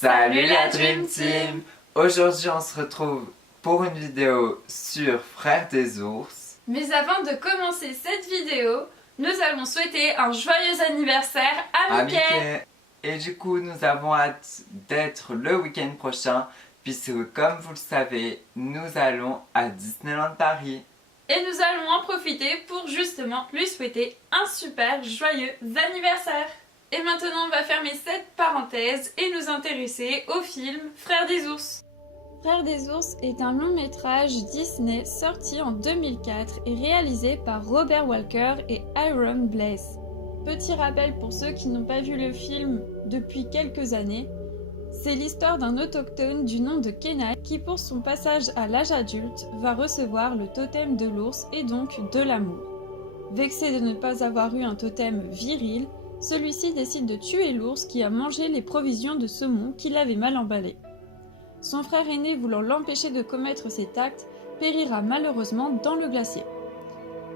Salut la Dream Team! Aujourd'hui on se retrouve pour une vidéo sur Frères des ours. Mais avant de commencer cette vidéo, nous allons souhaiter un joyeux anniversaire à Mickey. Et du coup nous avons hâte d'être le week-end prochain puisque comme vous le savez, nous allons à Disneyland Paris. Et nous allons en profiter pour justement lui souhaiter un super joyeux anniversaire. Et maintenant on va fermer cette parenthèse et nous intéresser au film Frères des ours. Frères des ours est un long métrage Disney sorti en 2004 et réalisé par Robert Walker et Aaron Blaise. Petit rappel pour ceux qui n'ont pas vu le film depuis quelques années, c'est l'histoire d'un autochtone du nom de Kenai qui pour son passage à l'âge adulte va recevoir le totem de l'ours et donc de l'amour. Vexé de ne pas avoir eu un totem viril, celui-ci décide de tuer l'ours qui a mangé les provisions de saumon qu'il avait mal emballées. Son frère aîné voulant l'empêcher de commettre cet acte, périra malheureusement dans le glacier.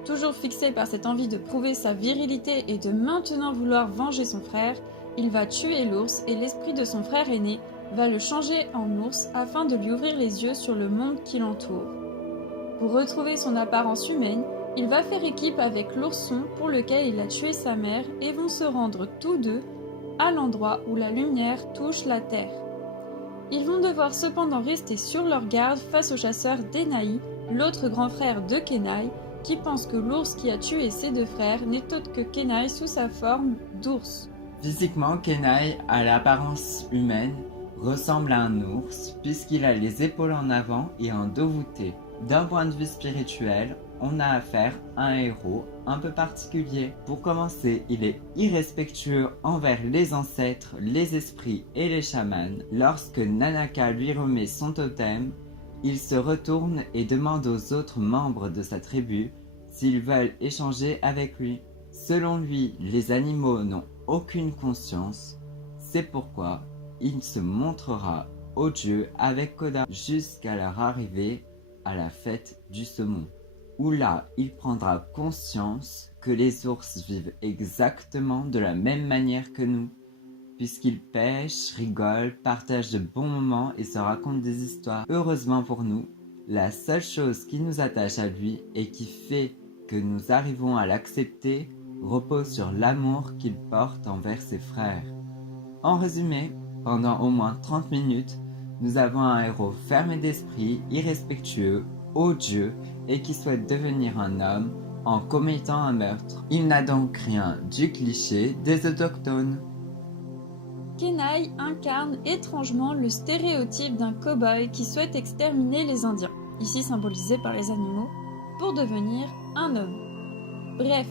Toujours fixé par cette envie de prouver sa virilité et de maintenant vouloir venger son frère, il va tuer l'ours et l'esprit de son frère aîné va le changer en ours afin de lui ouvrir les yeux sur le monde qui l'entoure. Pour retrouver son apparence humaine, il va faire équipe avec l'ourson pour lequel il a tué sa mère et vont se rendre tous deux à l'endroit où la lumière touche la terre. Ils vont devoir cependant rester sur leur garde face au chasseur Denai, l'autre grand frère de Kenai, qui pense que l'ours qui a tué ses deux frères n'est autre que Kenai sous sa forme d'ours. Physiquement, Kenai, à l'apparence humaine, ressemble à un ours puisqu'il a les épaules en avant et un dos voûté. D'un point de vue spirituel, on a affaire à un héros un peu particulier. Pour commencer, il est irrespectueux envers les ancêtres, les esprits et les chamans. Lorsque Nanaka lui remet son totem, il se retourne et demande aux autres membres de sa tribu s'ils veulent échanger avec lui. Selon lui, les animaux n'ont aucune conscience, c'est pourquoi il se montrera aux dieux avec Koda jusqu'à leur arrivée à la fête du saumon, où là il prendra conscience que les ours vivent exactement de la même manière que nous, puisqu'ils pêchent, rigolent, partagent de bons moments et se racontent des histoires. Heureusement pour nous, la seule chose qui nous attache à lui et qui fait que nous arrivons à l'accepter repose sur l'amour qu'il porte envers ses frères. En résumé, pendant au moins 30 minutes, nous avons un héros fermé d'esprit, irrespectueux, odieux et qui souhaite devenir un homme en commettant un meurtre. Il n'a donc rien du cliché des autochtones. Kenai incarne étrangement le stéréotype d'un cow-boy qui souhaite exterminer les Indiens, ici symbolisés par les animaux, pour devenir un homme. Bref,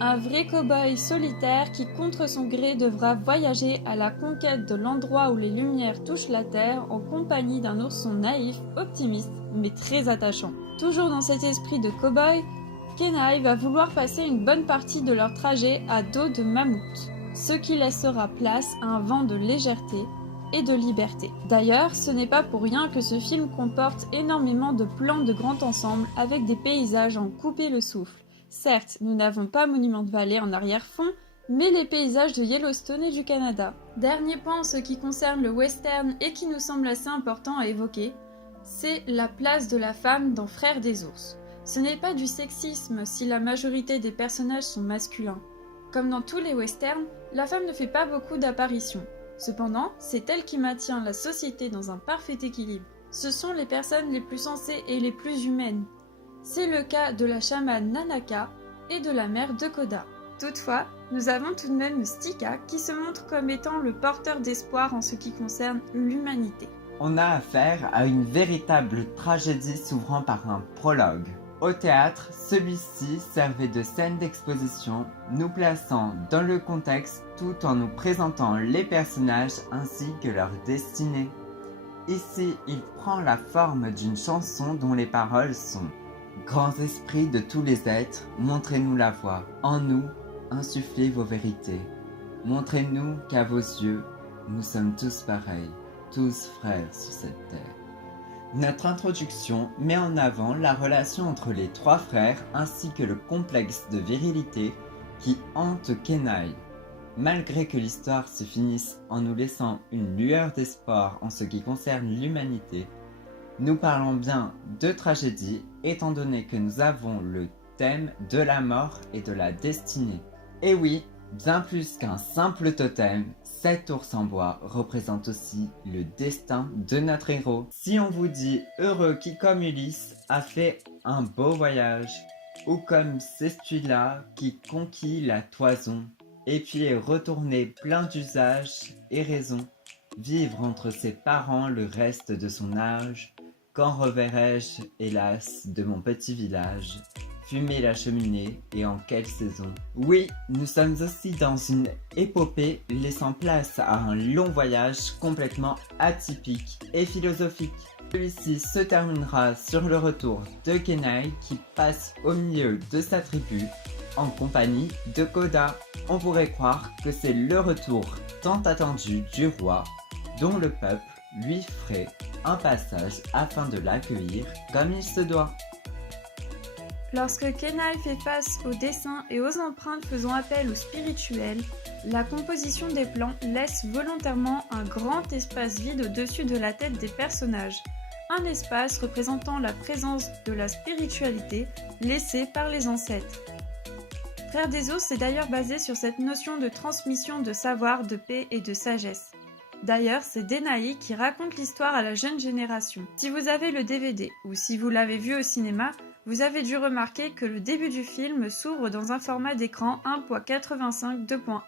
un vrai cow-boy solitaire qui contre son gré devra voyager à la conquête de l'endroit où les lumières touchent la terre en compagnie d'un ourson naïf, optimiste, mais très attachant. Toujours dans cet esprit de cow-boy, Kenai va vouloir passer une bonne partie de leur trajet à dos de mammouth, ce qui laissera place à un vent de légèreté et de liberté. D'ailleurs, ce n'est pas pour rien que ce film comporte énormément de plans de grand ensemble avec des paysages en couper le souffle. Certes, nous n'avons pas Monument Valley en arrière-fond, mais les paysages de Yellowstone et du Canada. Dernier point en ce qui concerne le western et qui nous semble assez important à évoquer, c'est la place de la femme dans Frères des ours. Ce n'est pas du sexisme si la majorité des personnages sont masculins. Comme dans tous les westerns, la femme ne fait pas beaucoup d'apparitions. Cependant, c'est elle qui maintient la société dans un parfait équilibre. Ce sont les personnes les plus sensées et les plus humaines. C'est le cas de la chamane Nanaka et de la mère de Koda. Toutefois, nous avons tout de même Stika qui se montre comme étant le porteur d'espoir en ce qui concerne l'humanité. On a affaire à une véritable tragédie s'ouvrant par un prologue. Au théâtre, celui-ci servait de scène d'exposition, nous plaçant dans le contexte tout en nous présentant les personnages ainsi que leur destinée. Ici, il prend la forme d'une chanson dont les paroles sont « Grands esprits de tous les êtres, montrez-nous la voie. En nous, insufflez vos vérités. Montrez-nous qu'à vos yeux, nous sommes tous pareils, tous frères sur cette terre. » Notre introduction met en avant la relation entre les trois frères ainsi que le complexe de virilité qui hante Kenai. Malgré que l'histoire se finisse en nous laissant une lueur d'espoir en ce qui concerne l'humanité, nous parlons bien de tragédie étant donné que nous avons le thème de la mort et de la destinée. Et oui, bien plus qu'un simple totem, cet ours en bois représente aussi le destin de notre héros. Si on vous dit heureux qui comme Ulysse a fait un beau voyage, ou comme celui-là qui conquit la toison, et puis est retourné plein d'usages et raisons, vivre entre ses parents le reste de son âge, quand reverrai-je, hélas, de mon petit village, fumer la cheminée et en quelle saison? Oui, nous sommes aussi dans une épopée laissant place à un long voyage complètement atypique et philosophique. Celui-ci se terminera sur le retour de Kenai qui passe au milieu de sa tribu en compagnie de Koda. On pourrait croire que c'est le retour tant attendu du roi dont le peuple lui ferait un passage afin de l'accueillir comme il se doit. Lorsque Kenai fait face aux dessins et aux empreintes faisant appel au spirituel, la composition des plans laisse volontairement un grand espace vide au-dessus de la tête des personnages. Un espace représentant la présence de la spiritualité laissée par les ancêtres. Frères des Ours est d'ailleurs basé sur cette notion de transmission de savoir, de paix et de sagesse. D'ailleurs, c'est Denahi qui raconte l'histoire à la jeune génération. Si vous avez le DVD ou si vous l'avez vu au cinéma, vous avez dû remarquer que le début du film s'ouvre dans un format d'écran 1.85 2.1.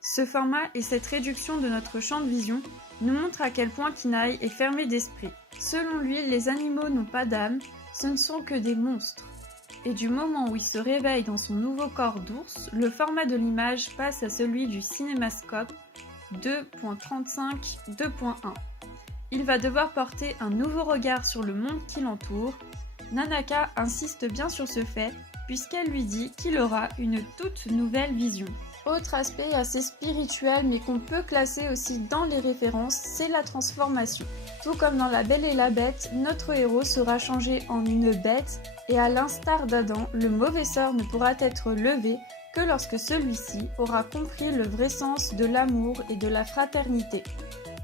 Ce format et cette réduction de notre champ de vision nous montrent à quel point Kenai est fermé d'esprit. Selon lui, les animaux n'ont pas d'âme, ce ne sont que des monstres. Et du moment où il se réveille dans son nouveau corps d'ours, le format de l'image passe à celui du cinémascope 2.35 2.1. Il va devoir porter un nouveau regard sur le monde qui l'entoure. Nanaka insiste bien sur ce fait, puisqu'elle lui dit qu'il aura une toute nouvelle vision. Autre aspect assez spirituel mais qu'on peut classer aussi dans les références, c'est la transformation. Tout comme dans La Belle et la Bête, notre héros sera changé en une bête et à l'instar d'Adam, le mauvais sort ne pourra être levé que lorsque celui-ci aura compris le vrai sens de l'amour et de la fraternité.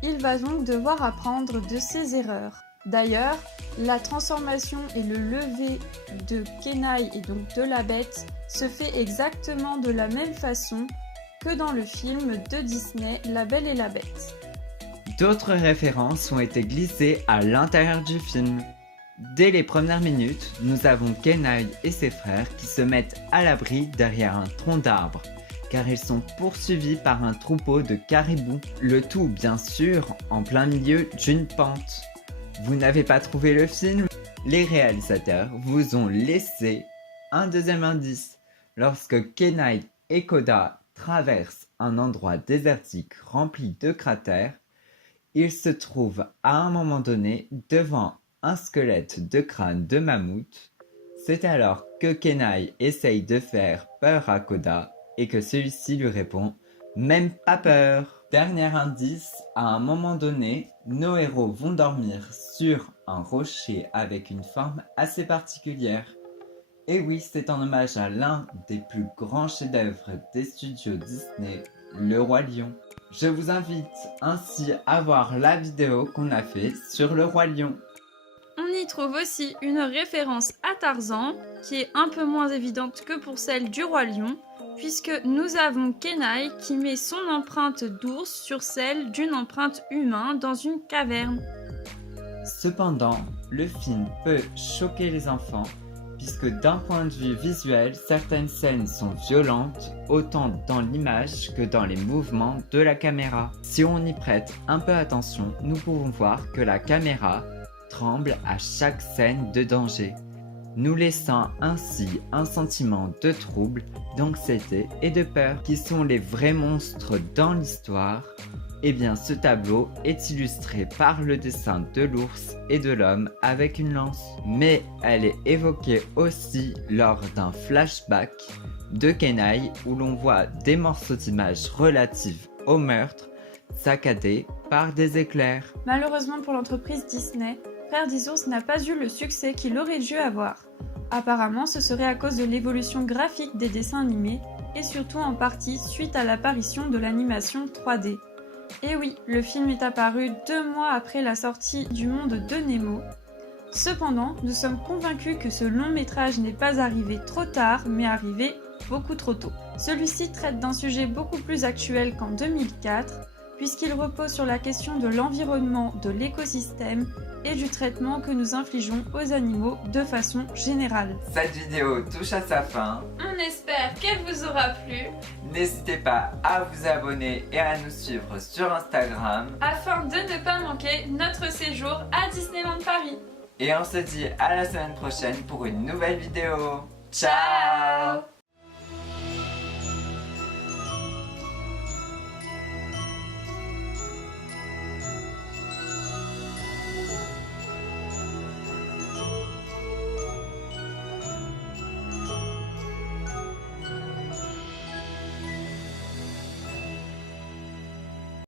Il va donc devoir apprendre de ses erreurs. D'ailleurs, la transformation et le lever de Kenai et donc de la bête se fait exactement de la même façon que dans le film de Disney La Belle et la Bête. D'autres références ont été glissées à l'intérieur du film. Dès les premières minutes, nous avons Kenai et ses frères qui se mettent à l'abri derrière un tronc d'arbre, car ils sont poursuivis par un troupeau de caribous, le tout bien sûr en plein milieu d'une pente. Vous n'avez pas trouvé le film? Les réalisateurs vous ont laissé un deuxième indice. Lorsque Kenai et Koda traversent un endroit désertique rempli de cratères, ils se trouvent à un moment donné devant un squelette de crâne de mammouth. C'est alors que Kenai essaye de faire peur à Koda et que celui-ci lui répond « Même pas peur !» Dernier indice, à un moment donné, nos héros vont dormir sur un rocher avec une forme assez particulière. Et oui, c'est en hommage à l'un des plus grands chefs-d'œuvre des studios Disney, Le Roi Lion. Je vous invite ainsi à voir la vidéo qu'on a fait sur Le Roi Lion. On y trouve aussi une référence à Tarzan, qui est un peu moins évidente que pour celle du Roi Lion, puisque nous avons Kenai qui met son empreinte d'ours sur celle d'une empreinte humaine dans une caverne. Cependant, le film peut choquer les enfants, puisque d'un point de vue visuel, certaines scènes sont violentes, autant dans l'image que dans les mouvements de la caméra. Si on y prête un peu attention, nous pouvons voir que la caméra tremble à chaque scène de danger, nous laissant ainsi un sentiment de trouble, d'anxiété et de peur, qui sont les vrais monstres dans l'histoire. Eh bien, ce tableau est illustré par le dessin de l'ours et de l'homme avec une lance. Mais elle est évoquée aussi lors d'un flashback de Kenai où l'on voit des morceaux d'images relatives au meurtre saccadés par des éclairs. Malheureusement pour l'entreprise Disney, Frères des Ours n'a pas eu le succès qu'il aurait dû avoir. Apparemment, ce serait à cause de l'évolution graphique des dessins animés et surtout en partie suite à l'apparition de l'animation 3D. Et oui, le film est apparu 2 mois après la sortie du Monde de Nemo. Cependant, nous sommes convaincus que ce long métrage n'est pas arrivé trop tard, mais arrivé beaucoup trop tôt. Celui-ci traite d'un sujet beaucoup plus actuel qu'en 2004, puisqu'il repose sur la question de l'environnement, de l'écosystème et du traitement que nous infligeons aux animaux de façon générale. Cette vidéo touche à sa fin. On espère qu'elle vous aura plu. N'hésitez pas à vous abonner et à nous suivre sur Instagram. Afin de ne pas manquer notre séjour à Disneyland Paris. Et on se dit à la semaine prochaine pour une nouvelle vidéo. Ciao!